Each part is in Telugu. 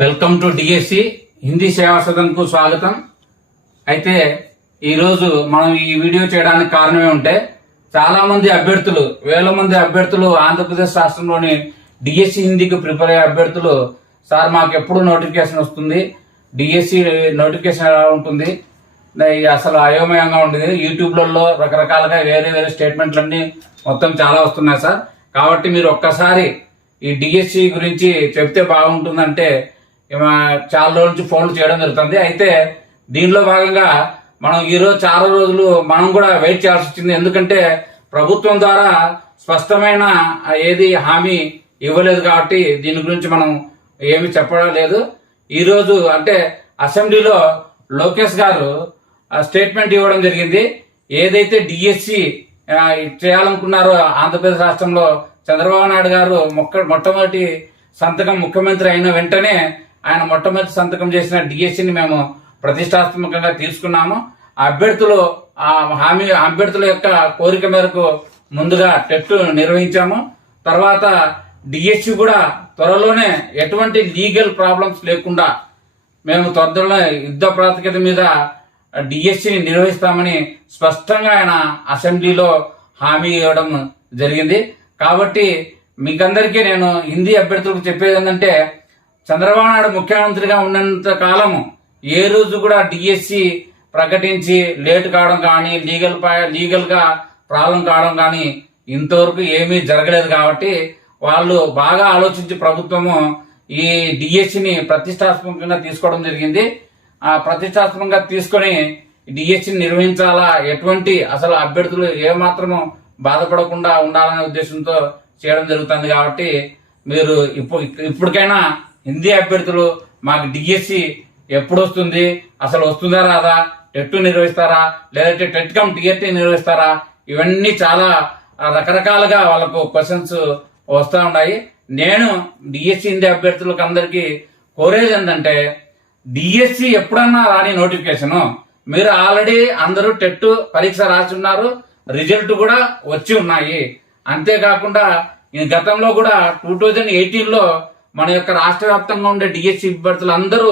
వెల్కమ్ టు డిఎస్సి హిందీ సేవా సదన్కు స్వాగతం. అయితే ఈరోజు మనం ఈ వీడియో చేయడానికి కారణమే ఉంటే చాలా మంది అభ్యర్థులు, వేల మంది అభ్యర్థులు ఆంధ్రప్రదేశ్ రాష్ట్రంలోని డిఎస్సి హిందీకి ప్రిపేర్ అయ్యే అభ్యర్థులు, సార్ మాకు ఎప్పుడు నోటిఫికేషన్ వస్తుంది, డిఎస్సి నోటిఫికేషన్ ఎలా ఉంటుంది, అసలు అయోమయంగా ఉంటుంది, యూట్యూబ్లలో రకరకాలుగా వేరే వేరే స్టేట్మెంట్లన్నీ మొత్తం చాలా వస్తున్నాయి సార్. కాబట్టి మీరు ఒక్కసారి ఈ డిఎస్సి గురించి చెప్తే బాగుంటుందంటే చాలా రోజుల నుంచి ఫోన్లు చేయడం జరుగుతుంది. అయితే దీనిలో భాగంగా మనం ఈరోజు చాలా రోజులు మనం కూడా వెయిట్ చేయాల్సి వచ్చింది. ఎందుకంటే ప్రభుత్వం ద్వారా స్పష్టమైన ఏది హామీ ఇవ్వలేదు కాబట్టి దీని గురించి మనం ఏమి చెప్పడం లేదు. ఈరోజు అంటే అసెంబ్లీలో లోకేష్ గారు స్టేట్మెంట్ ఇవ్వడం జరిగింది. ఏదైతే డిఎస్సి చేయాలనుకున్నారో ఆంధ్రప్రదేశ్ రాష్ట్రంలో చంద్రబాబు నాయుడు గారు మొట్టమొదటి సంతకం ముఖ్యమంత్రి అయిన వెంటనే ఆయన మొట్టమొదటి సంతకం చేసిన డిఎస్సిని మేము ప్రతిష్టాత్మకంగా తీసుకున్నాము. అభ్యర్థుల యొక్క కోరిక మేరకు ముందుగా టెట్ నిర్వహించాము. తర్వాత డిఎస్సి కూడా త్వరలోనే ఎటువంటి లీగల్ ప్రాబ్లమ్స్ లేకుండా మేము త్వరలో యుద్ధ ప్రాతిపదిక మీద డిఎస్సిని నిర్వహిస్తామని స్పష్టంగా ఆయన అసెంబ్లీలో హామీ ఇవ్వడం జరిగింది. కాబట్టి మీకందరికీ నేను హిందీ అభ్యర్థులకు చెప్పేది ఏంటంటే, చంద్రబాబు నాయుడు ముఖ్యమంత్రిగా ఉన్నంత కాలము ఏ రోజు కూడా డిఎస్సి ప్రకటించి లేట్ కావడం కానీ లీగల్ గా ప్రాబ్లం కావడం కానీ ఇంతవరకు ఏమీ జరగలేదు. కాబట్టి వాళ్ళు బాగా ఆలోచించి ప్రభుత్వము ఈ డిఎస్సిని ప్రతిష్టాత్మకంగా తీసుకోవడం జరిగింది. ఆ ప్రతిష్టాత్మకంగా తీసుకొని డిఎస్సిని నిర్వహించాలా, ఎటువంటి అసలు అభ్యర్థులు ఏమాత్రము బాధపడకుండా ఉండాలనే ఉద్దేశంతో చేయడం జరుగుతుంది. కాబట్టి మీరు ఇప్పటికైనా హిందీ అభ్యర్థులు మాకు డిఎస్సి ఎప్పుడు వస్తుంది, అసలు వస్తుందా రాదా, టెట్ నిర్వహిస్తారా, లేదంటే టెట్ కమ్ టిఆర్టీ నిర్వహిస్తారా, ఇవన్నీ చాలా రకరకాలుగా వాళ్ళకు క్వశ్చన్స్ వస్తూ ఉన్నాయి. నేను డిఎస్సి హిందీ అభ్యర్థులకు అందరికీ కోరేది ఏంటంటే, డిఎస్సి ఎప్పుడన్నా రాని నోటిఫికేషన్, మీరు ఆల్రెడీ అందరూ టెట్ పరీక్ష రాసి ఉన్నారు, రిజల్ట్ కూడా వచ్చి ఉన్నాయి. అంతేకాకుండా గతంలో కూడా 2018లో మన యొక్క రాష్ట్ర వ్యాప్తంగా ఉండే డిఎస్సి అభ్యర్థులందరూ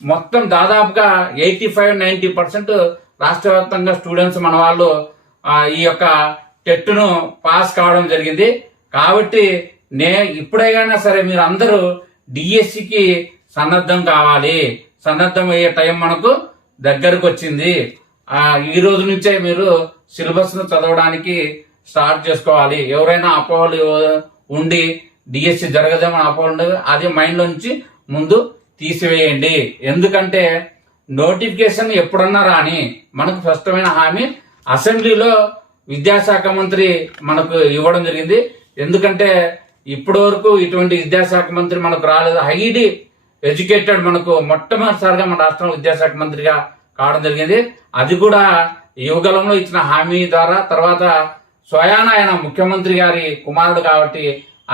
మొత్తం దాదాపుగా 85-90% రాష్ట్ర వ్యాప్తంగా స్టూడెంట్స్ మన వాళ్ళు ఈ యొక్క టెట్ ను పాస్ కావడం జరిగింది. కాబట్టి ఇప్పుడైనా సరే మీరు అందరూ డిఎస్సికి సన్నద్ధం కావాలి. సన్నద్ధం అయ్యే టైం మనకు దగ్గరకు వచ్చింది. ఈ రోజు నుంచే మీరు సిలబస్ ను చదవడానికి స్టార్ట్ చేసుకోవాలి. ఎవరైనా అపోహలు ఉండి డిఎస్సి జరగదేమని అపోహలు అది మైండ్ నుంచి ముందు తీసివేయండి. ఎందుకంటే నోటిఫికేషన్ ఎప్పుడన్నా రాని మనకు స్పష్టమైన హామీ అసెంబ్లీలో విద్యాశాఖ మంత్రి మనకు ఇవ్వడం జరిగింది. ఎందుకంటే ఇప్పటి వరకు ఇటువంటి విద్యాశాఖ మంత్రి మనకు రాలేదు. హైలీ ఎడ్యుకేటెడ్ మనకు మొట్టమొదటిసారిగా మన రాష్ట్రంలో విద్యాశాఖ మంత్రిగా కావడం జరిగింది. అది కూడా యువగలంలో ఇచ్చిన హామీ ద్వారా. తర్వాత స్వయాన ఆయన ముఖ్యమంత్రి గారి కుమారుడు కాబట్టి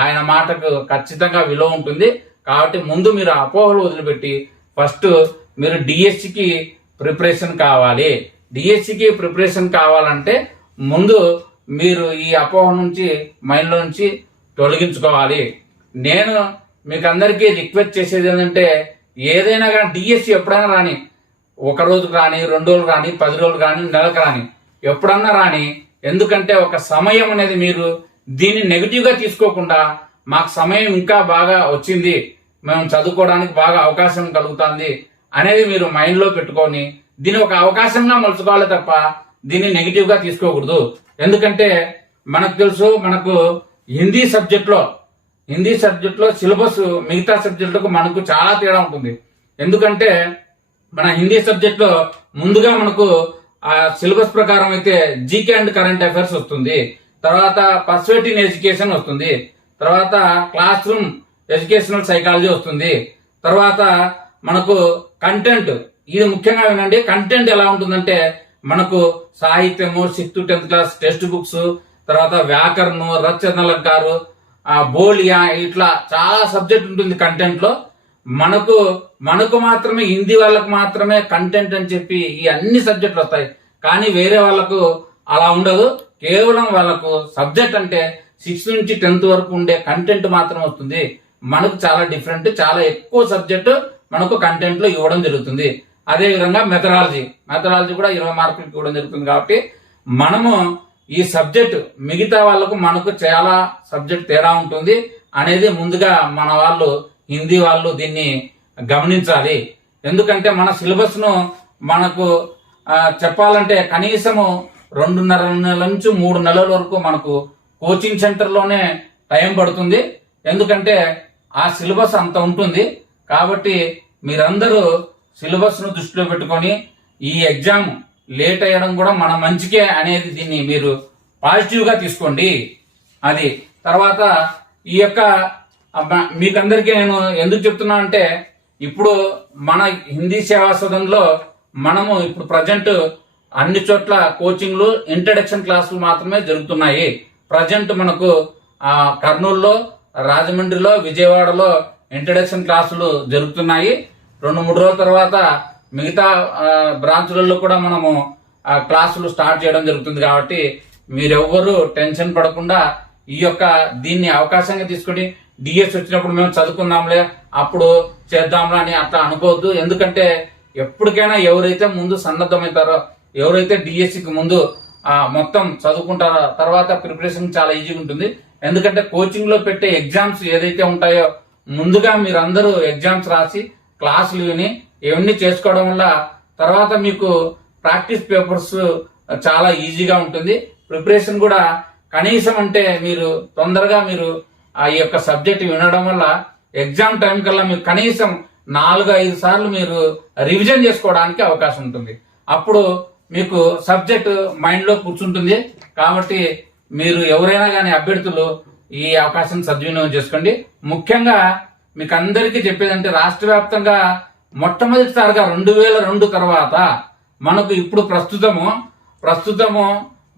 ఆయన మాటకు ఖచ్చితంగా విలువ ఉంటుంది. కాబట్టి ముందు మీరు అపోహలు వదిలిపెట్టి ఫస్ట్ మీరు డిఎస్సికి ప్రిపరేషన్ కావాలి. డిఎస్సికి ప్రిపరేషన్ కావాలంటే ముందు మీరు ఈ అపోహ నుంచి మైండ్లో నుంచి తొలగించుకోవాలి. నేను మీకు అందరికీ రిక్వెస్ట్ చేసేది ఏంటంటే, ఏదైనా కానీ డిఎస్సి ఎప్పుడైనా రాని, ఒక రోజుకు రాని, 2 రోజులు రాని, 10 రోజులు రాని, నెలకు రాని, ఎప్పుడన్నా రాని. ఎందుకంటే ఒక సమయం అనేది మీరు దీన్ని నెగిటివ్ గా తీసుకోకుండా, మాకు సమయం ఇంకా బాగా వచ్చింది, మేము చదువుకోవడానికి బాగా అవకాశం కలుగుతుంది అనేది మీరు మైండ్ లో పెట్టుకొని దీన్ని ఒక అవకాశంగా మలుచుకోవాలి తప్ప దీన్ని నెగిటివ్ గా తీసుకోకూడదు. ఎందుకంటే మనకు తెలుసు, మనకు హిందీ సబ్జెక్ట్ లో సిలబస్ మిగతా సబ్జెక్టులకు మనకు చాలా తేడా ఉంటుంది. ఎందుకంటే మన హిందీ సబ్జెక్ట్ లో ముందుగా మనకు ఆ సిలబస్ ప్రకారం అయితే జీకే అండ్ కరెంట్ అఫైర్స్ వస్తుంది, తర్వాత పర్స్పెక్టివ్ ఎడ్యుకేషన్ వస్తుంది, తర్వాత క్లాస్ రూమ్ ఎడ్యుకేషనల్ సైకాలజీ వస్తుంది, తర్వాత మనకు కంటెంట్. ఇది ముఖ్యంగా వినండి, కంటెంట్ ఎలా ఉంటుందంటే మనకు సాహిత్యము, 6th to 10th class text books, తర్వాత వ్యాకరణం, రచనలంకారు, బోలియా, ఇట్లా చాలా సబ్జెక్ట్ ఉంటుంది కంటెంట్ లో. మనకు మాత్రమే హిందీ వాళ్ళకు మాత్రమే కంటెంట్ అని చెప్పి ఈ అన్ని సబ్జెక్టులు వస్తాయి. కానీ వేరే వాళ్ళకు అలా ఉండదు. కేవలం వాళ్ళకు సబ్జెక్ట్ అంటే 6th నుంచి 10th వరకు ఉండే కంటెంట్ మాత్రం వస్తుంది. మనకు చాలా డిఫరెంట్, చాలా ఎక్కువ సబ్జెక్టు మనకు కంటెంట్ లో ఇవ్వడం జరుగుతుంది. అదే విధంగా మెథడాలజీ కూడా 20 మార్కులకు ఇవ్వడం జరుగుతుంది. కాబట్టి మనము ఈ సబ్జెక్ట్ మిగతా వాళ్ళకు మనకు చాలా సబ్జెక్ట్ తేడా ఉంటుంది అనేది ముందుగా మన వాళ్ళు హిందీ వాళ్ళు దీన్ని గమనించాలి. ఎందుకంటే మన సిలబస్ ను మనకు చెప్పాలంటే కనీసము 2.5 నెలల నుంచి 3 నెలల వరకు మనకు కోచింగ్ సెంటర్ లోనే టైం పడుతుంది. ఎందుకంటే ఆ సిలబస్ అంత ఉంటుంది. కాబట్టి మీరందరూ సిలబస్ ను దృష్టిలో పెట్టుకొని ఈ ఎగ్జామ్ లేట్ అయ్యడం కూడా మన మంచికే అనేది దీన్ని మీరు పాజిటివ్ గా తీసుకోండి. అది తర్వాత ఈ యొక్క మీకందరికీ నేను ఎందుకు చెప్తున్నా అంటే ఇప్పుడు మన హిందీ సేవా సదన్లో మనము ఇప్పుడు ప్రజెంట్ అన్ని చోట్ల కోచింగ్లు ఇంట్రడక్షన్ క్లాసులు మాత్రమే జరుగుతున్నాయి. ప్రజెంట్ మనకు కర్నూలులో, రాజమండ్రిలో, విజయవాడలో ఇంట్రడక్షన్ క్లాసులు జరుగుతున్నాయి. 2-3 రోజుల తర్వాత మిగతా బ్రాంచులలో కూడా మనము క్లాసులు స్టార్ట్ చేయడం జరుగుతుంది. కాబట్టి మీరెవ్వరూ టెన్షన్ పడకుండా ఈ యొక్క దీన్ని అవకాశంగా తీసుకుని డిఎస్ వచ్చినప్పుడు మేము చదువుకుందాంలే అప్పుడు చేద్దాంలే అని అట్లా అనుకోవద్దు. ఎందుకంటే ఎప్పటికైనా ఎవరైతే ముందు సన్నద్ధమవుతారో, ఎవరైతే డిఎస్సికి ముందు మొత్తం చదువుకుంటారో తర్వాత ప్రిపరేషన్ చాలా ఈజీగా ఉంటుంది. ఎందుకంటే కోచింగ్ లో పెట్టే ఎగ్జామ్స్ ఏదైతే ఉంటాయో ముందుగా మీరందరూ ఎగ్జామ్స్ రాసి క్లాసులు విని ఇవన్నీ చేసుకోవడం వల్ల తర్వాత మీకు ప్రాక్టీస్ పేపర్స్ చాలా ఈజీగా ఉంటుంది. ప్రిపరేషన్ కూడా కనీసం అంటే మీరు తొందరగా మీరు ఆ యొక్క సబ్జెక్ట్ వినడం వల్ల ఎగ్జామ్ టైం కల్లా మీకు కనీసం 4-5 సార్లు మీరు రివిజన్ చేసుకోవడానికి అవకాశం ఉంటుంది. అప్పుడు మీకు సబ్జెక్ట్ మైండ్ లో కూర్చుంటుంది. కాబట్టి మీరు ఎవరైనా కానీ అభ్యర్థులు ఈ అవకాశం సద్వినియోగం చేసుకోండి. ముఖ్యంగా మీకు అందరికీ చెప్పేదంటే రాష్ట్ర వ్యాప్తంగా మొట్టమొదటిసారిగా 2002 తర్వాత మనకు ఇప్పుడు ప్రస్తుతము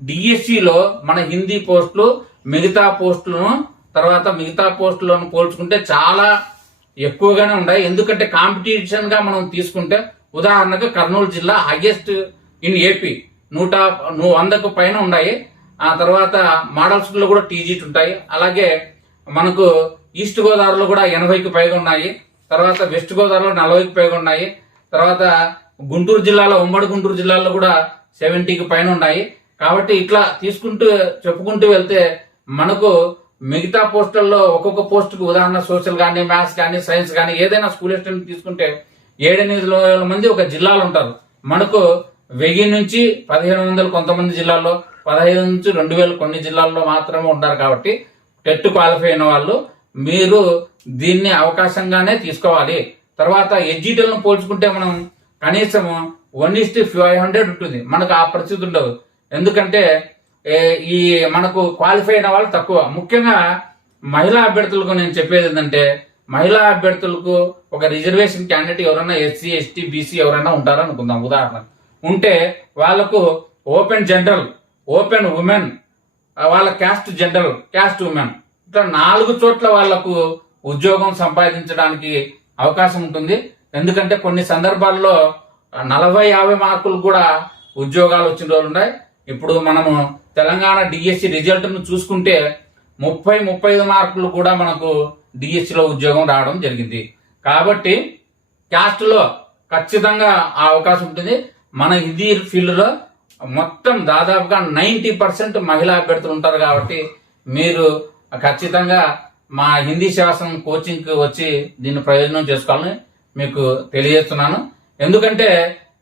డిఎస్సిలో మన హిందీ పోస్టులు మిగతా పోస్టులను పోల్చుకుంటే చాలా ఎక్కువగానే ఉన్నాయి. ఎందుకంటే కాంపిటీషన్ గా మనం తీసుకుంటే ఉదాహరణకు కర్నూలు జిల్లా హైయెస్ట్ ఇన్ ఏపీ 100కు పైన ఉన్నాయి. ఆ తర్వాత మోడల్ స్కూల్లో కూడా టీజీట్ ఉంటాయి. అలాగే మనకు ఈస్ట్ గోదావరిలో కూడా 80కి పైగా ఉన్నాయి. తర్వాత వెస్ట్ గోదావరిలో 40కి పైగా ఉన్నాయి. తర్వాత గుంటూరు జిల్లాలో, ఉమ్మడి గుంటూరు జిల్లాలో కూడా 70కి పైన ఉన్నాయి. కాబట్టి ఇట్లా చెప్పుకుంటూ వెళ్తే మనకు మిగతా పోస్టుల్లో ఒక్కొక్క పోస్టుకు ఉదాహరణ సోషల్ కానీ, మ్యాథ్స్ కానీ, సైన్స్ కానీ ఏదైనా స్కూల్ అసిస్టెంట్ తీసుకుంటే 7-8 మంది ఒక జిల్లాలో ఉంటారు. మనకు 1000 నుంచి 1500 కొంతమంది జిల్లాల్లో, 15 నుంచి 2000 కొన్ని జిల్లాల్లో మాత్రమే ఉంటారు. కాబట్టి టెట్ క్వాలిఫై అయిన వాళ్ళు మీరు దీన్ని అవకాశంగానే తీసుకోవాలి. తర్వాత ఎడ్జిటల్ను పోల్చుకుంటే మనం కనీసం 1:500 ఉంటుంది. మనకు ఆ పరిస్థితి ఉండదు. ఎందుకంటే ఈ మనకు క్వాలిఫై అయిన వాళ్ళు తక్కువ. ముఖ్యంగా మహిళా అభ్యర్థులకు నేను చెప్పేది ఏంటంటే మహిళా అభ్యర్థులకు ఒక రిజర్వేషన్ క్యాండిడేట్ ఎవరైనా ఎస్సీ, ఎస్టీ, బీసీ ఎవరైనా ఉంటారని అనుకుందాం. ఉదాహరణ ఉంటే వాళ్ళకు ఓపెన్ జనరల్, ఓపెన్ ఉమెన్, వాళ్ళ క్యాస్ట్ జనరల్, క్యాస్ట్ ఉమెన్ ఇట్లా 4 చోట్ల వాళ్లకు ఉద్యోగం సంపాదించడానికి అవకాశం ఉంటుంది. ఎందుకంటే కొన్ని సందర్భాల్లో 40-50 మార్కులు కూడా ఉద్యోగాలు వచ్చిన రోజులు ఉన్నాయి. ఇప్పుడు మనము తెలంగాణ డిఎస్సి రిజల్ట్ ను చూసుకుంటే 30-35 మార్కులు కూడా మనకు డిఎస్సిలో ఉద్యోగం రావడం జరిగింది. కాబట్టి క్యాస్ట్ లో ఖచ్చితంగా ఆ అవకాశం ఉంటుంది. మన హిందీ ఫీల్డ్ లో మొత్తం దాదాపుగా 90% మహిళా అభ్యర్థులు ఉంటారు. కాబట్టి మీరు ఖచ్చితంగా మా హిందీ శాసనం కోచింగ్ కి వచ్చి దీన్ని ప్రయోజనం చేసుకోవాలని మీకు తెలియజేస్తున్నాను. ఎందుకంటే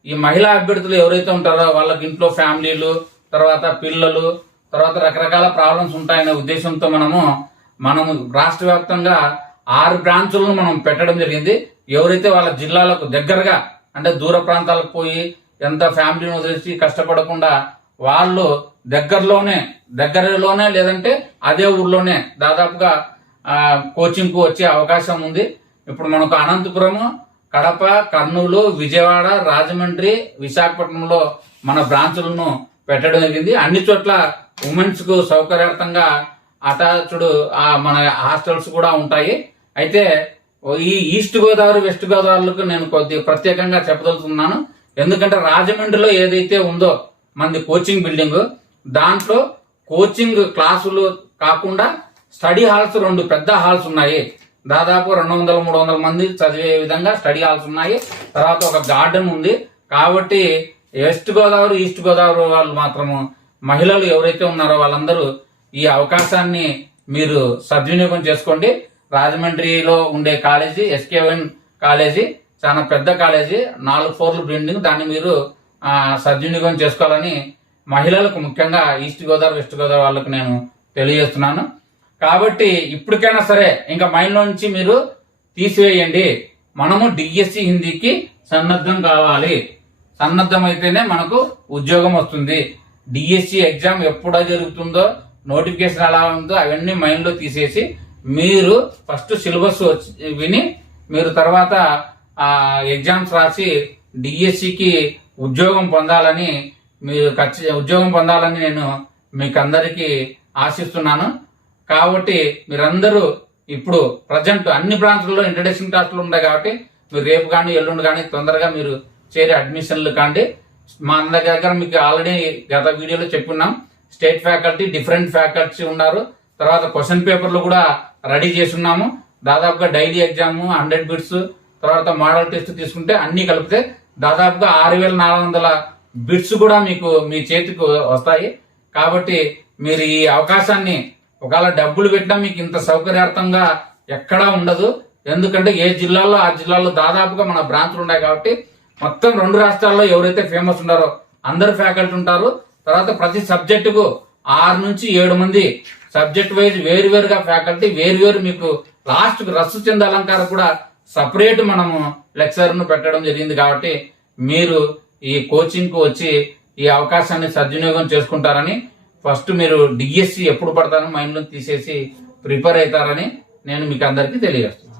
ఈ మహిళా అభ్యర్థులు ఎవరైతే ఉంటారో వాళ్ళకి ఇంట్లో ఫ్యామిలీలు, తర్వాత పిల్లలు, తర్వాత రకరకాల ప్రాబ్లమ్స్ ఉంటాయనే ఉద్దేశంతో మనము రాష్ట్ర వ్యాప్తంగా 6 బ్రాంచులను మనం పెట్టడం జరిగింది. ఎవరైతే వాళ్ళ జిల్లాలకు దగ్గరగా అంటే దూర ప్రాంతాలకు పోయి ఎంత ఫ్యామిలీని వదిలేసి కష్టపడకుండా వాళ్ళు దగ్గరలోనే లేదంటే అదే ఊర్లోనే దాదాపుగా కోచింగ్ కు వచ్చే అవకాశం ఉంది. ఇప్పుడు మనకు అనంతపురము, కడప, కర్నూలు, విజయవాడ, రాజమండ్రి, విశాఖపట్నంలో మన బ్రాంచులను పెట్టడం జరిగింది. అన్ని చోట్ల ఉమెన్స్ కు సౌకర్యార్థంగా అటాచ్డ్ మన హాస్టల్స్ కూడా ఉంటాయి. అయితే ఈ ఈస్ట్ గోదావరి, వెస్ట్ గోదావరికి నేను కొద్దిగా ప్రత్యేకంగా చెప్పదలుచుకున్నాను. ఎందుకంటే రాజమండ్రిలో ఏదైతే ఉందో మనది కోచింగ్ బిల్డింగ్, దాంట్లో కోచింగ్ క్లాసులు కాకుండా స్టడీ హాల్స్ 2 పెద్ద హాల్స్ ఉన్నాయి. దాదాపు 200-300 మంది చదివే విధంగా స్టడీ హాల్స్ ఉన్నాయి. తర్వాత ఒక గార్డెన్ ఉంది. కాబట్టి వెస్ట్ గోదావరి, ఈస్ట్ గోదావరి వాళ్ళు మాత్రము మహిళలు ఎవరైతే ఉన్నారో వాళ్ళందరూ ఈ అవకాశాన్ని మీరు సద్వినియోగం చేసుకోండి. రాజమండ్రిలో ఉండే కాలేజీ ఎస్కేవన్ కాలేజీ చాలా పెద్ద కాలేజీ, 4 ఫ్లోర్ల బిల్డింగ్. దాన్ని మీరు సద్వినియోగం చేసుకోవాలని మహిళలకు, ముఖ్యంగా ఈస్ట్ గోదావరి, వెస్ట్ గోదావరి వాళ్ళకు నేను తెలియజేస్తున్నాను. కాబట్టి ఇప్పటికైనా సరే ఇంకా మైండ్లో నుంచి మీరు తీసివేయండి. మనము డిఎస్సి హిందీకి సన్నద్ధం కావాలి. సన్నద్ధం అయితేనే మనకు ఉద్యోగం వస్తుంది. డిఎస్సి ఎగ్జామ్ ఎప్పుడో జరుగుతుందో, నోటిఫికేషన్ ఎలా ఉందో అవన్నీ మైండ్లో తీసేసి మీరు ఫస్ట్ సిలబస్ విని మీరు తర్వాత ఎగ్జామ్స్ రాసి డిఎస్సికి ఉద్యోగం పొందాలని నేను మీకు అందరికీ ఆశిస్తున్నాను. కాబట్టి మీరందరూ ఇప్పుడు ప్రజెంట్ అన్ని బ్రాంచ్లలో ఇంట్రడక్షన్ క్లాసులు ఉన్నాయి. కాబట్టి మీరు రేపు కానీ ఎల్లుండి కానీ తొందరగా మీరు చేరే అడ్మిషన్లు కాండి. మా దగ్గర మీకు ఆల్రెడీ గత వీడియోలో చెప్పున్నాం. స్టేట్ ఫ్యాకల్టీ, డిఫరెంట్ ఫ్యాకల్టీ ఉన్నారు. తర్వాత క్వశ్చన్ పేపర్లు కూడా రెడీ చేసి ఉన్నాము. దాదాపుగా డైలీ ఎగ్జామ్, 100 బిట్స్, తర్వాత మోడల్ టెస్ట్ తీసుకుంటే అన్ని కలిపితే దాదాపుగా 6400 బిట్స్ కూడా మీకు మీ చేతికి వస్తాయి. కాబట్టి మీరు ఈ అవకాశాన్ని ఒకవేళ డబ్బులు పెట్టినా మీకు ఇంత సౌకర్యార్థంగా ఎక్కడా ఉండదు. ఎందుకంటే ఏ జిల్లాలో ఆ జిల్లాలో దాదాపుగా మన బ్రాంచ్లు ఉన్నాయి. కాబట్టి మొత్తం 2 రాష్ట్రాల్లో ఎవరైతే ఫేమస్ ఉన్నారో అందరు ఫ్యాకల్టీ ఉంటారు. తర్వాత ప్రతి సబ్జెక్టుకు 6 నుంచి 7 మంది సబ్జెక్ట్ వైజ్ వేరువేరుగా ఫ్యాకల్టీ, వేరువేరు మీకు లాస్ట్ రస్సు చంద అలంకారం కూడా సపరేట్ మనము లెక్చర్ను పెట్టడం జరిగింది. కాబట్టి మీరు ఈ కోచింగ్ కు వచ్చి ఈ అవకాశాన్ని సద్వినియోగం చేసుకుంటారని, ఫస్ట్ మీరు డిఎస్సి ఎప్పుడు పడతారని మైండ్లో తీసేసి ప్రిపేర్ అవుతారని నేను మీకు అందరికీ తెలియజేస్తున్నాను.